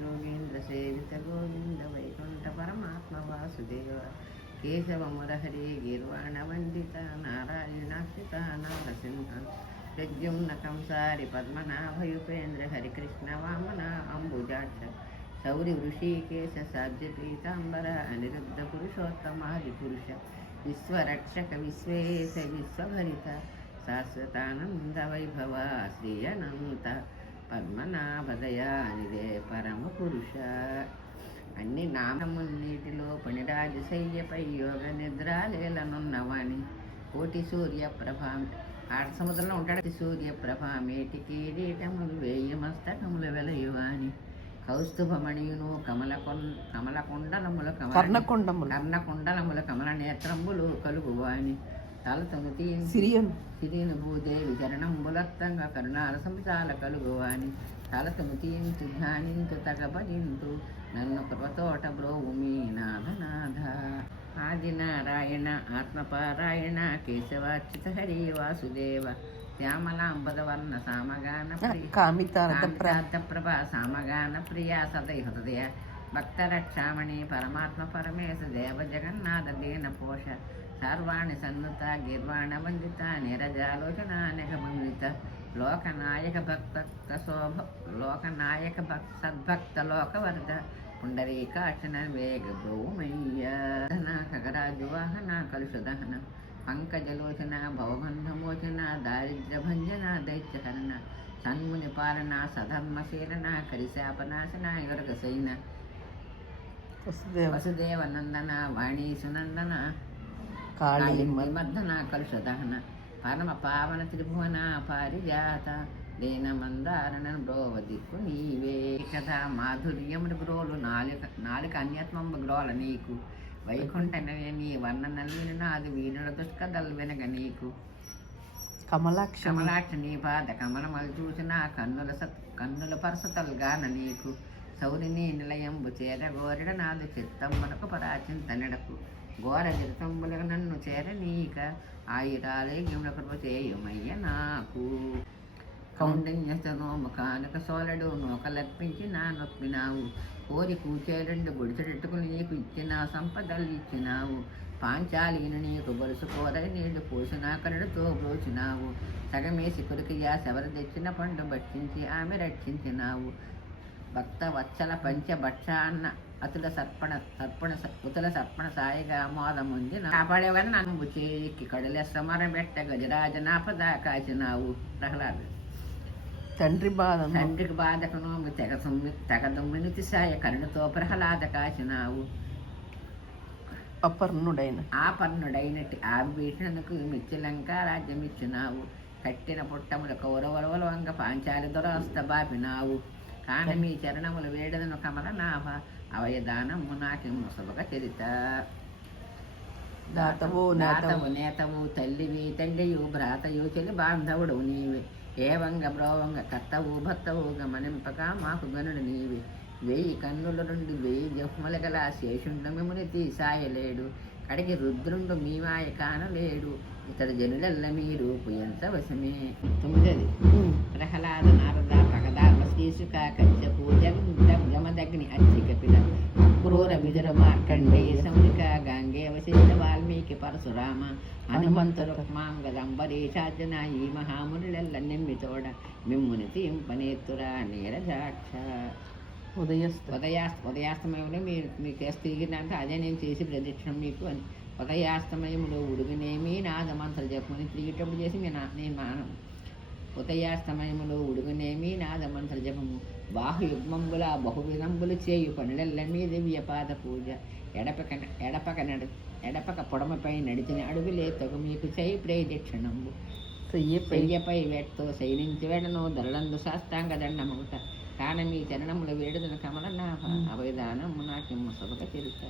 योगेन्द्र सेवित गोविंद वैकुंठ परमात्म वासुदेव केशव मुरहरि गिर्वाणवंदित नारायणाक्षित नारसिंह प्रद्युम्न कंसारि पद्मनाभयुपेन्द्र हरिकृष्ण वामन अंबुजाक्ष शौरि ऋषिकेश साध्य पीतांबर अनिरुद्ध पुरुषोत्तमादिपुरुष विश्वरक्षक विश्वेश विश्वभरित शाश्वतानंद वैभव श्री अनंत పద్మనాభదయానిదే పరమ పురుష. అన్ని నామమున్నీటిలో పనిరాజశయ్యపై యోగ నిద్రాలేలనున్నవాణి కోటి సూర్యప్రభా ఆడ సముద్రంలో ఉంటాడు. సూర్యప్రభా మేటి కిరీటములు వేయి మస్తకములు వెలయువాని కౌస్తుభమణియును కమలకుండలముల కర్ణకుండలముల కమల నేత్రంబులు కలుగువాని తలతను సిరిను భూదేవి చరణంబులత్తంగా కరుణారసంచాల కలుగువాని తలతను తీయించు ధ్యానించు తగబడింతు నన్ను కృపతోట బ్రోవుమి నాథనాథ. ఆదినారాయణ ఆత్మపారాయణ కేశవాచ్యుత హరి వాసుదేవ శ్యామలాంబదవర్ణ సామగాన కామితార్థ ప్రభా సామగాన ప్రియా సదయ హృదయ భక్తరక్షామణి పరమాత్మ పరమేశ దేవ జగన్నాథ దీన పోష సర్వాణి సన్నుత గిర్వాణ వందిత నిరజాలోచన నిగమందిత లోకనాయక భక్త శోభ లోకనాయక సద్భక్త లోకవర్ధ పుండరీకాక్షణ వేగ భౌమయ్య ఖగరాజు వాహన కలుషదహన పంకజలోచన భవబంధమోచన దారిద్ర్యభంజన దైత్యహరణ సన్ముని పాలన సధర్మశీలన కరిశాపనాశన యురగసైన వసుదేవ నందన వాణీ సునందన కాళీమర్దన కలుషదహన పరమ పావన త్రిభువన పారిజాత దీన మందారణ బ్రోవ దిక్కు నీవే కదా మాధుర్యమును బ్రోలు నాలుక అన్యత్మము బ్రోల నీకు వైకుంఠనవే నీ వర్ణనల్లిన నాది వీణుల దుష్కదల్ వెనగ నీకు కమలాక్ష నీ పాద కమలమలు చూసిన కన్నుల పరసతల్గాన నీకు సౌరిని నిలయంబు చేరగోరిడ నాదు చిత్తమ్మనకు పరాచింతనడకు ఘోర గిరితంబులకు నన్ను చేరనీక ఆయురాలే గిముల కృప చేయుమయ్య నాకు. కౌండిన్యస్తనోముఖానక సోలడు నూకలర్పించి నా నొప్పినావు కోరి కూచేరెండు గుడిసెట్టుకుని నీకు ఇచ్చిన సంపదలు ఇచ్చినావు పాంచాలీను నీకు గొలుసు కోరై నీళ్లు పోసిన కరుడుతో బ్రోచినావు సగమేసి కొరికియా శవర తెచ్చిన పండు భక్షించి ఆమె రక్షించినావు భక్త వత్సల పంచభక్షాన్న అతుల ఉతుల సర్పణ సాయిగా మోదముంది కాపాడేవని నన్ను చేయికి కడలెస్త మరబెట్ట గజరాజ నాపద కాచినావు. ప్రహ్లాదు తండ్రికి బాధకును తెగదుమ్మినుతి సాయ కరుణతో ప్రహ్లాద కాచినావు. ఆపర్ణుడైనటి ఆవిటనకు మిచ్చిలంక రాజ్యం ఇచ్చినావు కట్టిన పుట్టముల కౌరవల వంగ పాంచాలి దొరస్త బాపినావు కాని మీ చరణములు వేడదను కమల నాభ అవయదానము నాకెమ్ము సుభగ చరిత. దాతవు నేతవు తల్లివి తండ్రియు భ్రాతయు చెలి బాంధవుడు నీవే ఏవంగ బ్రోవంగ కర్తవు భర్తవు గమనింపక మాకు గనుడు నీవే వేయి కన్నుల నుండి వేయి జహ్మల గల శేషుండు మిముని తీసాయలేడు కడిగి రుద్రుండు మీ మాయ కానలేడు ఇతడు జనులల్ల మీ రూపు ఎంత వశమే. 9 ప్రహ్లాద నారద భగదాత్మ శ్రీసుక కశ్యపు జమదగ్ని అర్చిక పిల క్రూర విదుర మార్కండేయ సమునిక గంగే వశిష్ఠ వాల్మీకి పరశురామ హనుమంతుడు మాంగదంబరీషార్జున ఈ మహామునులెల్ల నిమ్మితోడ మిమ్ముని తీంపనేత్తురా నీరజాక్ష. ఉదయాస్తమయంలో మీరు చేసి తిరిగినాక అదే నేను చేసి ప్రదక్షిణం మీకు అని. ఉదయాస్తమయంలో ఉడుగునేమి నాదమంత్ర జపముని తిరిగేటప్పుడు చేసి నేను మానము. ఉదయాస్తమయములో ఉడుగునేమి నాదమంత్ర జపము బాహుయుగ్మంబుల బహువిధంబులు చేయు పనులెల్లమీ దివ్యపాద పూజ ఎడపక పొడమపై నడిచిన అడుగులే తగు మీకు చేయి ప్రదక్షిణంబు చెయ్యపై వేట్తో శయనించి వెడను దరళందు శాస్త్రాంగ దండమవుత కాన మీ చరణముల వేడుదన కమల నాభ అవయదానము నాకెమ్మ సభక చరిత.